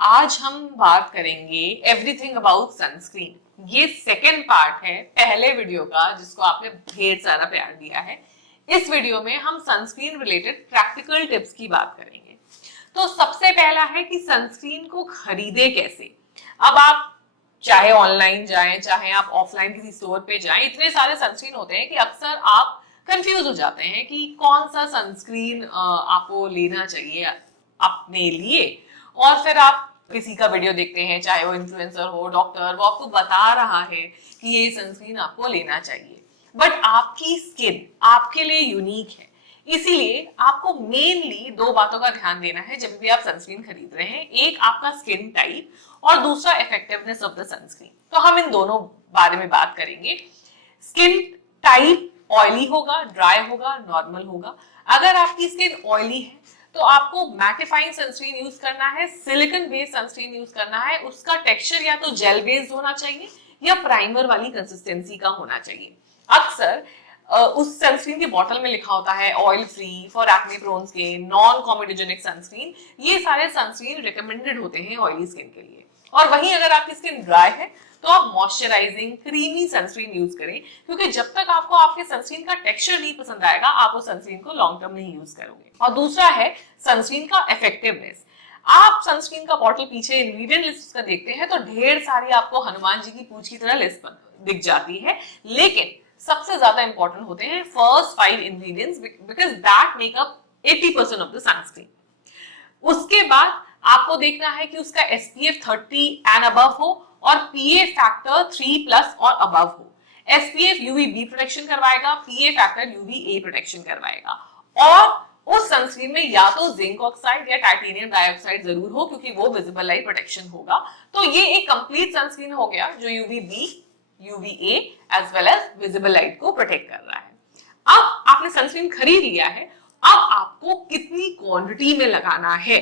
आज हम बात करेंगे एवरीथिंग अबाउट सनस्क्रीन। ये सेकेंड पार्ट है पहले वीडियो का जिसको आपने ढेर सारा प्यार दिया है। इस वीडियो में हम सनस्क्रीन रिलेटेड प्रैक्टिकल टिप्स की बात करेंगे। तो सबसे पहला है कि सनस्क्रीन को खरीदे कैसे। अब आप चाहे ऑनलाइन जाएं चाहे आप ऑफलाइन किसी स्टोर पे जाएं, इतने सारे सनस्क्रीन होते हैं कि अक्सर आप कंफ्यूज हो जाते हैं कि कौन सा सनस्क्रीन आपको लेना चाहिए अपने लिए। और फिर आप किसी का वीडियो देखते हैं, चाहे वो इन्फ्लुएंसर हो, डॉक्टर, वो आपको बता रहा है कि ये सनस्क्रीन आपको लेना चाहिए, बट आपकी स्किन आपके लिए यूनिक है। इसीलिए आपको मेनली दो बातों का ध्यान देना है जब भी आप सनस्क्रीन खरीद रहे हैं। एक आपका स्किन टाइप और दूसरा इफेक्टिवनेस ऑफ द सनस्क्रीन। तो हम इन दोनों बारे में बात करेंगे। स्किन टाइप ऑयली होगा, ड्राई होगा, नॉर्मल होगा। अगर आपकी स्किन ऑयली है तो आपको मैटिफाइंग सनस्क्रीन यूज करना है, सिलिकॉन बेस्ड सनस्क्रीन यूज करना है। उसका टेक्सचर या तो जेल बेस्ड होना चाहिए या प्राइमर वाली कंसिस्टेंसी का होना चाहिए। अक्सर उस सनस्क्रीन की बॉटल में लिखा होता है oil free, for acne prone skin, non comedogenic sunscreen. ये सारे सनस्क्रीन रिकमेंडेड होते हैं ऑयली स्किन के लिए। और वहीं अगर आपकी स्किन ड्राई है तो आप मॉइस्चराइजिंग क्रीमी सनस्क्रीन यूज करें, क्योंकि जब तक आपको आपके सनस्क्रीन का टेक्सचर नहीं पसंद आएगा आप उस सनस्क्रीन को लॉन्ग टर्म नहीं यूज करोगे। और दूसरा है सनस्क्रीन का इफेक्टिवनेस। आप सनस्क्रीन का बॉटल पीछे इंग्रेडिएंट लिस्ट का देखते हैं तो ढेर सारी आपको हनुमान जी की पूंछ की तरह लिस्ट दिख जाती है, लेकिन सबसे ज्यादा इंपॉर्टेंट होते हैं first 5 ingredients, because that make up 80% of the sunscreen. उसके बाद आपको देखना है कि उसका SPF 30 एंड अबव हो और PA फैक्टर 3+ और अबव हो। SPF UVB प्रोटेक्शन करवाएगा, PA फैक्टर UVA प्रोटेक्शन करवाएगा। और उस सनस्क्रीन में या तो जिंक ऑक्साइड या टाइटेनियम डाइऑक्साइड जरूर हो, क्योंकि वो विजिबल लाइट प्रोटेक्शन होगा। तो ये एक कंप्लीट सनस्क्रीन हो गया जो UVB, UVA as well as visible light को प्रोटेक्ट कर रहा है। अब आपने सनस्क्रीन खरीद लिया है, अब आपको कितनी क्वांटिटी में लगाना है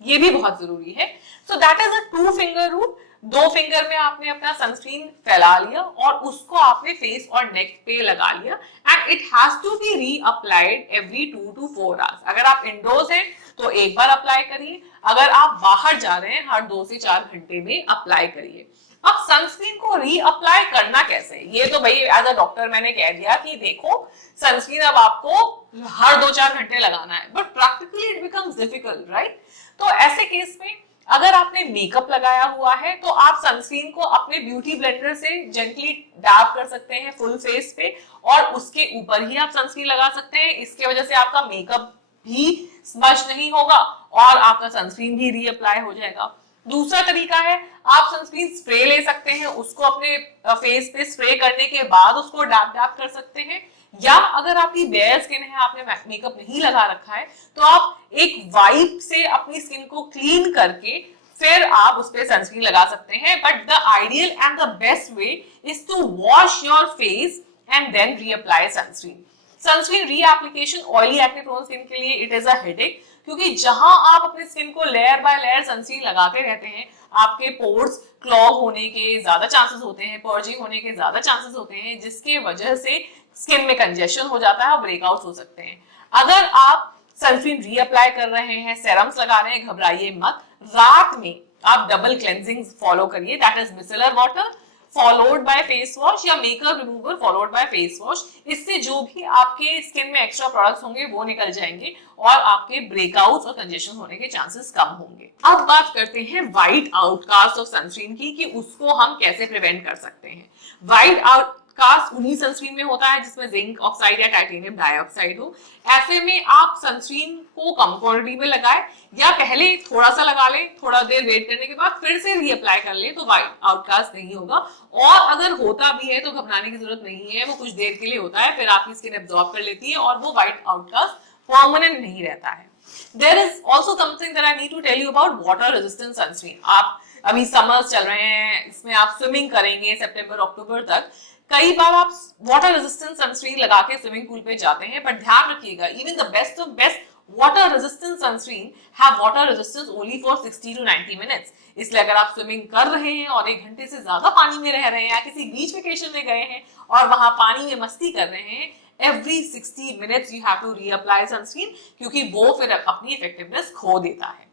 ये भी बहुत जरूरी है। So that is a 2 finger rule. 2 finger में आपने अपना सनस्क्रीन फैला लिया और उसको आपने फेस और नेक पे लगा लिया, and it has to be reapplied every 2 to 4 hours. अगर आप इंडोर्स हैं तो एक बार अप्लाई करिए, अगर आप बाहर जा रहे हैं हर 2 से 4 घंटे में अप्लाई करिए। अब सनस्क्रीन को रीअप्लाई करना कैसे, ये तो भाई एज अ डॉक्टर मैंने कह दिया कि देखो सनस्क्रीन अब आपको हर 2-4 घंटे लगाना है, but practically it becomes difficult, right. तो ऐसे केस में अगर आपने मेकअप लगाया हुआ है तो आप सनस्क्रीन को अपने ब्यूटी ब्लेंडर से जेंटली डैब कर सकते हैं फुल फेस पे, और उसके ऊपर ही आप सनस्क्रीन लगा सकते हैं। इसके वजह से आपका मेकअप भी स्मज नहीं होगा और आपका सनस्क्रीन भी रीअप्लाई हो जाएगा। दूसरा तरीका है आप सनस्क्रीन स्प्रे ले सकते हैं, उसको अपने फेस पे स्प्रे करने के बाद उसको डैब डैब कर सकते हैं। या अगर आपकी बेयर स्किन है, आपने मेकअप नहीं लगा रखा है, तो आप एक वाइप से अपनी स्किन को क्लीन करके फिर आप उस पे सनस्क्रीन लगा सकते हैं। But the ideal and the best way is to wash your face and then reapply sunscreen. Sunscreen reapplication oily acne prone skin के लिए इट इज अ हेडेक, क्योंकि जहां आप अपनी स्किन को लेयर बाय लेयर सनस्क्रीन लगाते रहते हैं आपके पोर्स क्लॉग होने के ज्यादा चांसेस होते हैं, पर्जिंग होने के ज्यादा चांसेस होते हैं, जिसके वजह से स्किन में कंजेशन हो जाता है और ब्रेकआउट हो सकते हैं। अगर आप सनस्क्रीन रीअप्लाई कर रहे हैं, सेरम्स लगा रहे हैं, घबराइए मत। रात में आप डबल क्लेंजिंग फॉलो करिए, that is micellar water followed by face wash या makeup remover followed by face wash. इससे जो भी आपके स्किन में एक्स्ट्रा प्रोडक्ट्स होंगे वो निकल जाएंगे और आपके ब्रेकआउट्स और कंजेशन होने के चांसेस कम होंगे। अब बात करते हैं व्हाइट आउटकास्ट ऑफ सनस्क्रीन की कि उसको हम कैसे प्रिवेंट कर सकते हैं। व्हाइट आउटकास्ट उन्हीं सनस्क्रीन में होता है जिसमें जिंक ऑक्साइड या टाइटेनियम डाइऑक्साइड हो। ऐसे में आप सनस्क्रीन को कम क्वांटिटी में लगाएं या पहले थोड़ा सा लगा लें, थोड़ा देर वेट करने के बाद फिर से रीअप्लाई कर लें, तो व्हाइट आउटकास्ट नहीं होगा। और अगर होता भी है तो घबराने की जरूरत नहीं है, वो कुछ देर के लिए होता है, फिर आपकी स्किन एब्जॉर्ब कर लेती है और वो व्हाइट आउटकास्ट परमानेंट नहीं रहता है। There is also something that I need to tell you about water resistant sunscreen. आप अभी समर्स चल रहे हैं, इसमें आप स्विमिंग करेंगे सितंबर अक्टूबर तक। कई बार आप वाटर रेजिस्टेंट सनस्क्रीन लगा के स्विमिंग पूल पे जाते हैं, बट ध्यान रखिएगा even the best of best water resistant sunscreen have water resistance only for 60 to 90 minutes. इसलिए अगर आप स्विमिंग कर रहे हैं और 1 घंटे से ज्यादा पानी में रह रहे हैं या किसी बीच वेकेशन में गए हैं और वहां पानी में मस्ती कर रहे हैं, every 60 minutes you have to reapply sunscreen, क्योंकि वो फिर अपनी इफेक्टिवनेस खो देता है।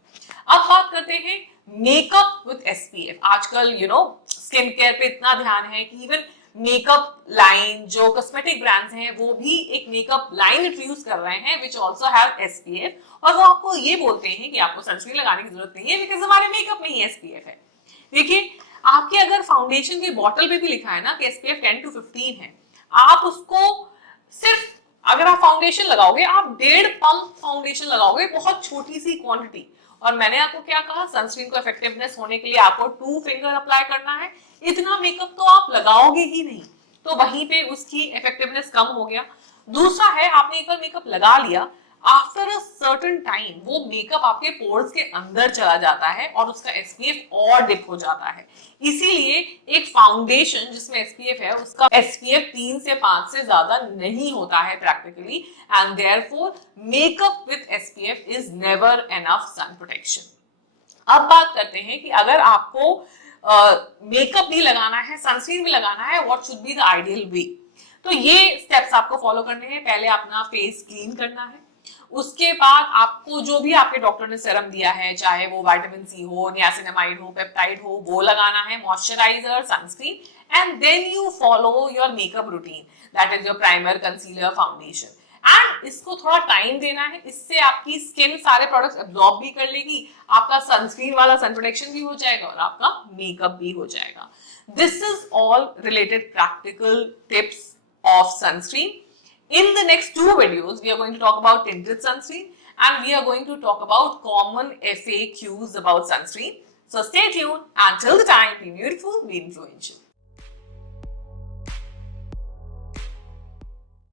अब बात करते हैं मेकअप विद एसपीएफ। आजकल स्किन केयर पे इतना ध्यान है कि इवन मेकअप लाइन, जो कॉस्मेटिक ब्रांड्स हैं, वो भी एक मेकअप लाइन इंट्रोड्यूस कर रहे हैं विच आल्सो हैव एसपीएफ, और वो आपको ये बोलते हैं कि आपको सनस्क्रीन लगाने की जरूरत नहीं है बिकॉज हमारे मेकअप में ही एसपीएफ है। देखिए, आपके अगर फाउंडेशन की बॉटल पे भी लिखा है ना कि एसपीएफ 10 to 15 है, आप उसको सिर्फ, अगर आप फाउंडेशन लगाओगे, आप 1.5 पंप फाउंडेशन लगाओगे, बहुत छोटी सी क्वांटिटी। और मैंने आपको क्या कहा, सनस्क्रीन को इफेक्टिवनेस होने के लिए आपको 2 फिंगर अप्लाई करना है। इतना मेकअप तो आप लगाओगे ही नहीं, तो वहीं पे उसकी इफेक्टिवनेस कम हो गया। दूसरा है, आपने एक बार मेकअप लगा लिया, आफ्टर अ सर्टेन टाइम वो मेकअप आपके पोर्स के अंदर चला जाता है और उसका एसपीएफ और डिप हो जाता है। इसीलिए एक फाउंडेशन जिसमें एसपीएफ है, उसका एसपीएफ 3 से 5 से ज्यादा नहीं होता है practically, and therefore makeup with SPF is never enough sun protection. अब बात करते हैं कि अगर आपको मेकअप भी लगाना है, सनस्क्रीन भी लगाना है, what should be the ideal way. तो ये स्टेप्स आपको फॉलो करने हैं। पहले अपना फेस क्लीन करना है, उसके बाद आपको जो भी आपके डॉक्टर ने सीरम दिया है, चाहे वो विटामिन सी हो, नियासिनामाइड हो, पेप्टाइड हो, वो लगाना है, moisturiser, sunscreen, and then you follow your makeup routine, that is your primer, concealer, foundation, and इसको थोड़ा टाइम देना है। इससे आपकी स्किन सारे प्रोडक्ट्स एब्जॉर्ब भी कर लेगी, आपका सनस्क्रीन वाला सन प्रोटेक्शन भी हो जाएगा और आपका मेकअप भी हो जाएगा। This is all related practical tips of sunscreen. In the next 2 videos, we are going to talk about tinted sunscreen and we are going to talk about common FAQs about sunscreen. So stay tuned, and till the time, be beautiful, be influential.